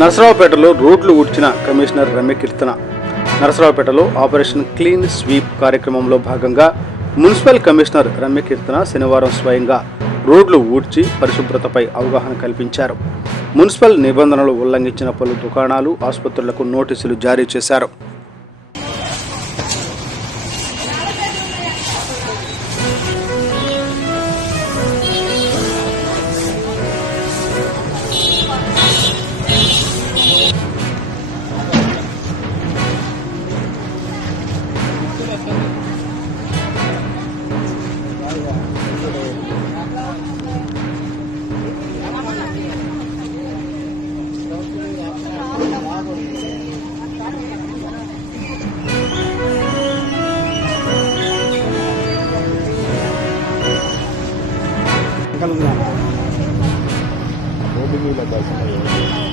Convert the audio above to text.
నరసరావుపేటలో రోడ్లు ఊడ్చిన commissioner రమ్యకీర్తన. నరసరావుపేటలో operation clean sweep కార్యక్రమంలో భాగంగా మున్సిపల్ కమిషనర్ రమ్యకీర్తన శనివారం స్వయంగా రోడ్లు ఊడ్చి పరిశుభ్రతపై అవగాహన కల్పించారు. మున్సిపల్ నిబంధనలు ఉల్లంఘించిన పలు దుకాణాలు, ఆసుపత్రులకు నోటీసులు జారీ చేశారు. रोड भी लगा